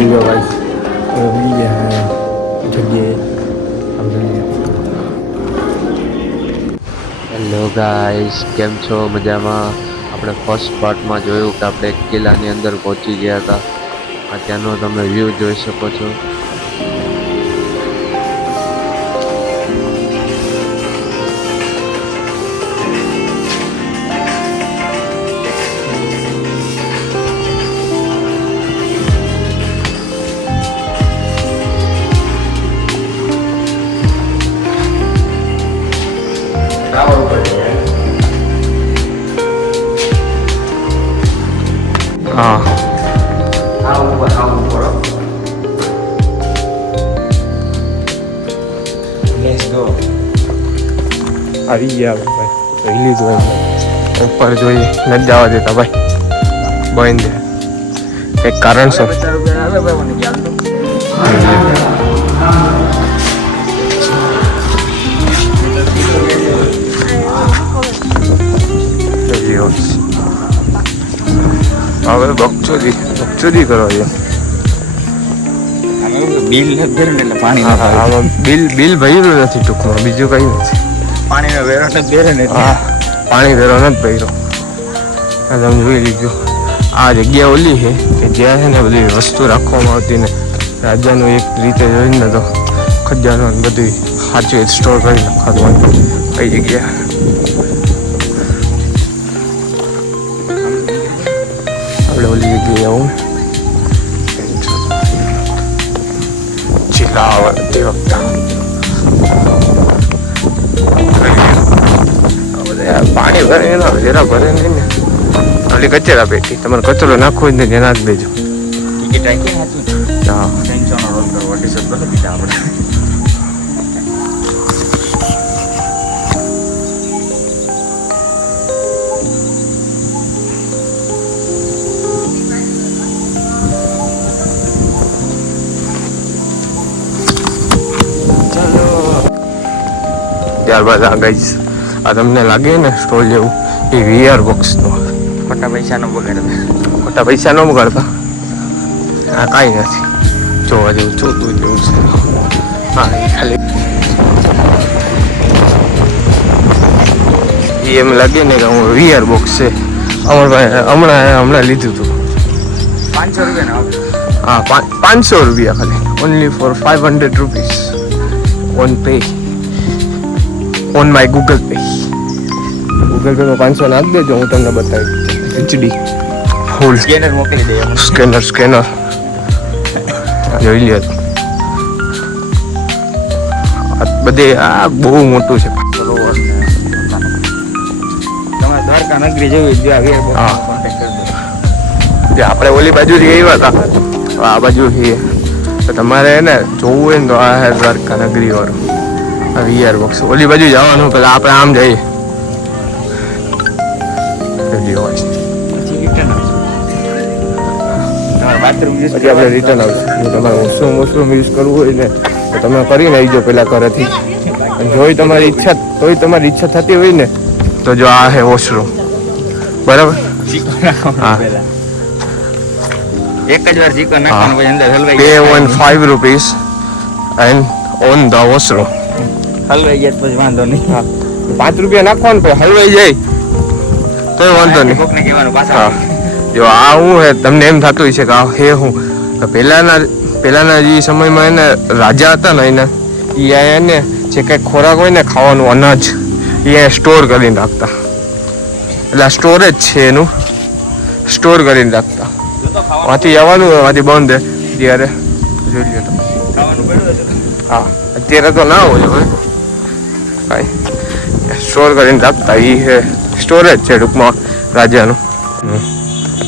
સમજો ગાઈસ બીજા જગ્યાએ હેલો ગાઈસ, કેમ છો? મજામાં? આપણે ફર્સ્ટ પાર્ટમાં જોયું કે આપણે એક કિલ્લાની અંદર પહોંચી ગયા હતા. ત્યાંનો તમે વ્યૂ જોઈ શકો છો. આવી ગયા ભાઈ, રિલીઝ હોય ઉપર જોઈએ નથી જવા દેતા ભાઈ, બંધ કંઈક કારણસર. હવે બકચોદી કરો છે. બિલ ભર્યું નથી ટૂંકમાં, બીજું કઈ નથી. પાણીનો વેરો નથી ભર્યો ને. હા, પાણી વેરો નથી ભર્યો. તમે જોઈ લીધું. આ જગ્યા ઓલી છે કે જ્યાં છે ને બધી વસ્તુ રાખવામાં આવતી ને રાજાનું એક રીતે જોઈને તો ખજાનો બધું સાચું સ્ટોર કરી નાખવાનું. કઈ જગ્યા આપણે ઓલી જગ્યાએ આવું ચિલ્લા તે વખતે પાણી ભરે એના જરા ભરે નહીં ને. ઓલી કચરા પેટી, તમારે કચરો નાખવો જ નહીં નાખી દેજો. ટિકિટ રાખી હા, 300 રોલ કરવા ડિસર બધું બીજા આપણે. ત્યારબાદ આ ગાઈસ, આ તમને લાગે ને સ્ટોલ જેવું, એ VR બોક્સનો. ખોટા પૈસા ન બગાડતા. ખોટા પૈસા ન બગાડતા. આ કાંઈ નથી જોવા જેવું, ચોતું જેવું છે. હા, એ ખાલી એમ લાગે ને કે હું VR બોક્સ છે. હમણાં લીધું હતું 500 રૂપિયા. હા, 500 રૂપિયા ખાલી. Only for 500 rupees on pay, on my Google Pay. Google પેમાં 500 નાખી દેજો, હું તમને બતાવી HD ફૂલ સ્કેનર મોકલી દે. સ્કેનર જોઈ લ્યો. બધે આ બહુ મોટું છે. તમારે દ્વારકા નગરી જેવી હા, જે આપણે ઓલી બાજુથી આવ્યા હતા આ બાજુ છીએ, તો તમારે ને જોવું હોય ને તો આ હે દ્વારકા નગરી વાળું આ VR બોક્સ. ઓલી બાજુ જવાનું, પેલા આપણે આમ જઈએ પછી આપણે રિટર્ન આવશે. જો તમારે વોશરૂમ યુઝ કરવું હોય ને તો તમે કરીને આવી જાઓ પેલા ઘરેથી. જોઈ તમારી ઈચ્છા થતી હોય ને તો જો આ હે વોશરૂમ, બરાબર. હા, એક જ વાર ચીકન નાખવાનું પછી અંદર હલવાઈ pay on 5 rupees and on the washroom. હલવાઈ જાય પછી વાંધો નહીં. હા, 5 રૂપિયા નાખવાનું પછી હલવાઈ જાય તો વાંધો નહીં. કોકને કહેવાનું પાછા. હા, જો આ હું હે તમને એમ થતું હોય છે કે આ હે હું પહેલાના જે સમયમાં એને રાજા હતા ને એને એને જે કંઈક ખોરાક હોય ને ખાવાનું અનાજ એ સ્ટોર કરીને રાખતા. એટલે આ સ્ટોરેજ છે એનું, સ્ટોર કરીને રાખતા. વાંથી જવાનું હોય વાંથી બંધ ત્યારે જોઈ લ્યો તમે. હા, અત્યારે તો ના હોય હવે કાંઈ, સ્ટોર કરીને રાખતા. એ છે સ્ટોરેજ છે ટૂંકમાં રાજાનું.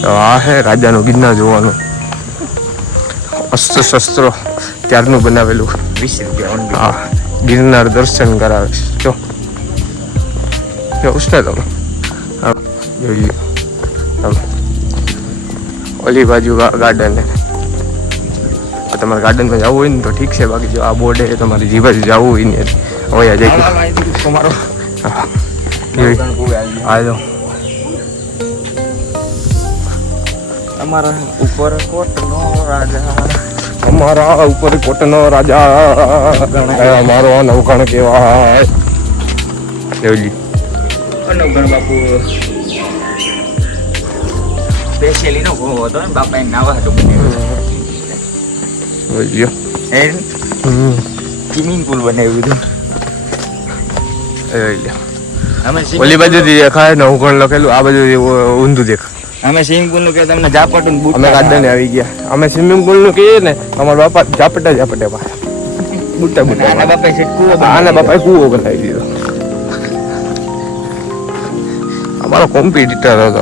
તો આ છે રાજાનું ગિરનાર જોવાનું. અસ્ત્ર શસ્ત્રો ત્યારનું બનાવેલું. 20 રૂપિયા. હા, ગિરનાર દર્શન કરાવે છે. જો જોશ ને તમે. હા, જોઈ લો તમે. ઓલી બાજુ ગાર્ડન છે. તમારે ગાર્ડનમાં જવું હોય ને તો ઠીક છે, બાકી જો આ બોર્ડ છે તમારે જે બાજુ જવું હોય ને હવે આ જઈ. હા, આ જો અમારા ઉપર કોટનો રાજા, અમારા ઉપર કોટનો રાજા, અમારો નવગણ કહેવાય. દેવજી નવગણ બાપુ સ્પેશિયલી નો ગોવો હતો ને બાપા એ નાવા હતું બોલ્યો. સ્વિમિંગ પુલ બનાવ્યું હતું. અમે ઓલી બાજુથી દેખાય નવગણ લખેલું, આ બાજુ ઊંધું દેખાય. અમે સ્વિમિંગ પુલ નું કે તમને ઝાપટું બૂટ અમે ગાર્ડન આવી ગયા. અમે સ્વિમિંગ પુલ નું કહીએ ને અમારા બાપા ઝાપટા ઝાપટે બુટ્ટા બુટ્ટા. આના બાપાએ છે કૂવો આના બાપાએ કૂવો બનાવી દીધો. અમારો કોમ્પિટિટર હતો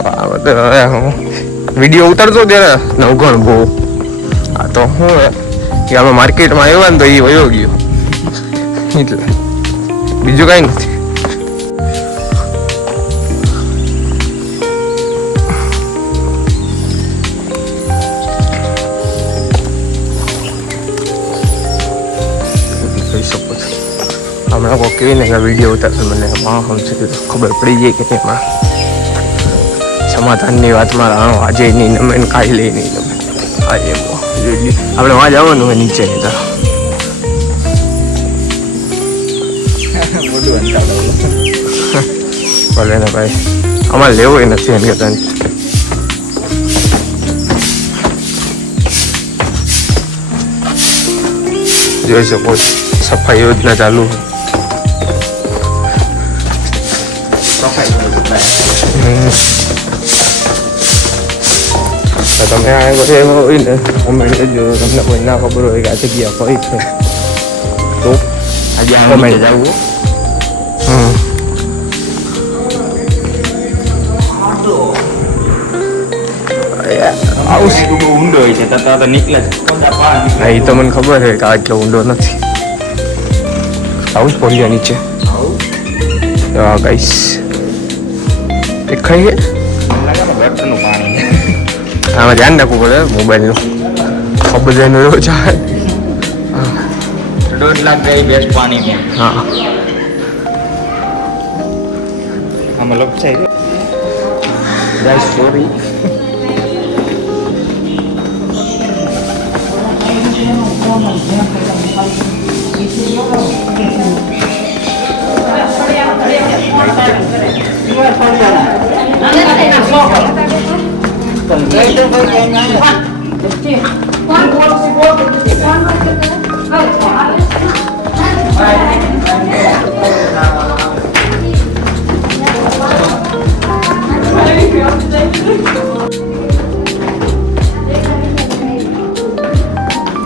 વિડીયો ઉતારતો ત્યારે નવગણ બહુ. આ તો હું કે અમે માર્કેટમાં આવ્યા ને તો એ વયો ગયો એટલે બીજું કાંઈ નથી. જોઈ શકો છો હમણાં કોઈ કહે ને કે વિડીયો ઉતારશે મને સમજે ખબર પડી જાય કે તેમાં સમાધાનની વાતમાં આજે નહીં નમે ને કાંઈ લઈ નહીં નમે. આજે આપણે વાં જવાનું હોય નીચે તો ભલે ને ભાઈ અમારે લેવું નથી એમ કે તને જોઈ શકો સફાઈ યોજના ચાલુ. તમે આ હોય ને કોમેન્ટ કરજો. તમને કોઈ ના ખબર હોય કે આ જગ્યા કઈ છે તો આજે કોમેન્ટ જવું. આવું બહુ ઊંડો હોય છે તો નીકળે છે. હા એ તો મને ખબર છે કે આ એટલો ઊંડો નથી. આવું જ પોલિયા નીચે ગાઈસ દેખાય છે. ગટરનું પાણી આમાં ધ્યાન રાખવું પડે મોબાઈલનું. ખબર જાય રોજ આવે. 1.5 લાખ જાય બેસ્ટ પાણી में. હા આમાં લપસાઈ ગાઈસ સોરી.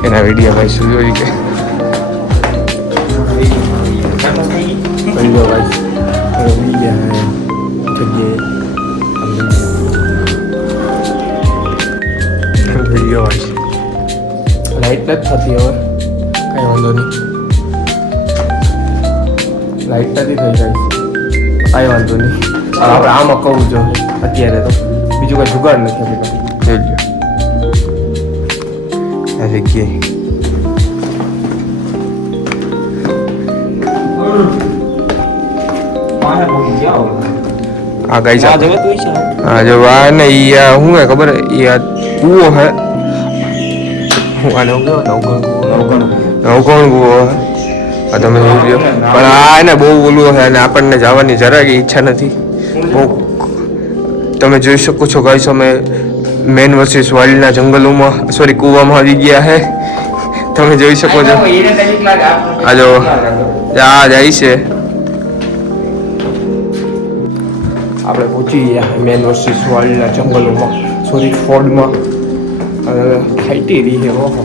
એના વિડીયો ભાઈ શું જોયું કે વિડીયો ભાઈ વિડીયો ભાઈ લાઈટ નથી થતી હવે કાંઈ વાંધો નહીં. લાઈટ નથી થઈ જાય કાંઈ વાંધો નહીં. આપણે આમાં કહું જો અત્યારે તો બીજું કાંઈ જુગાડ નથી આપણી જોઈ લો આ જગ્યાએ. આ ગાઈસ હા જો આ ને ઈ આ શું હે ખબર હે ઈ આ કૂવો હે. હું આને હું નવગણ કૂવો હે. આ તમે જોઈ લો પણ આ એને બહુ ઓલું છે અને આપણને જવાની જરાય ઈચ્છા નથી. બહુ તમે જોઈ શકો છો ગાઈસ અમે મેન વર્સિસ વાઇલ્ડના જંગલોમાં સોરી કૂવામાં આવી ગયા હે. તમે જોઈ શકો છો આ જો આ જાય છે. આપણે પહોંચી ગયા મેન વર્સિસ વાઇલ્ડના જંગલોમાં સોરી ફોર્ડમાં. ખાઈટી રહી છે ઓહો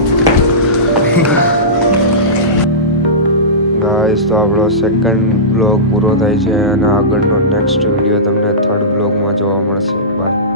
ગાઈસ. તો આપણો સેકન્ડ બ્લોગ પૂરો થાય છે અને આગળનો નેક્સ્ટ વિડીયો તમને થર્ડ બ્લોગમાં જોવા મળશે. બાય.